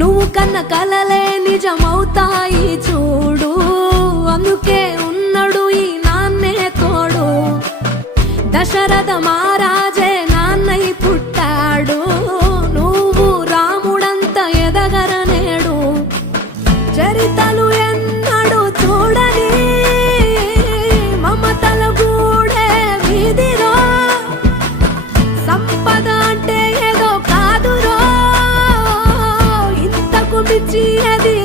నువ్వు కన్న కలలే నిజమవుతాయి చూడు, అందుకే ఉన్నాడు ఈ నాన్నే తోడు. దశరథ మహారాజే నాన్నై పుట్టాడు, నువ్వు రాముడంత ఎదగరనేడు. చరితలు ఎన్నడు చూడని మమతల గూడే వీధిరో, సంపద అంటే ఏదో కాదురో, ఇంతకు మించి అది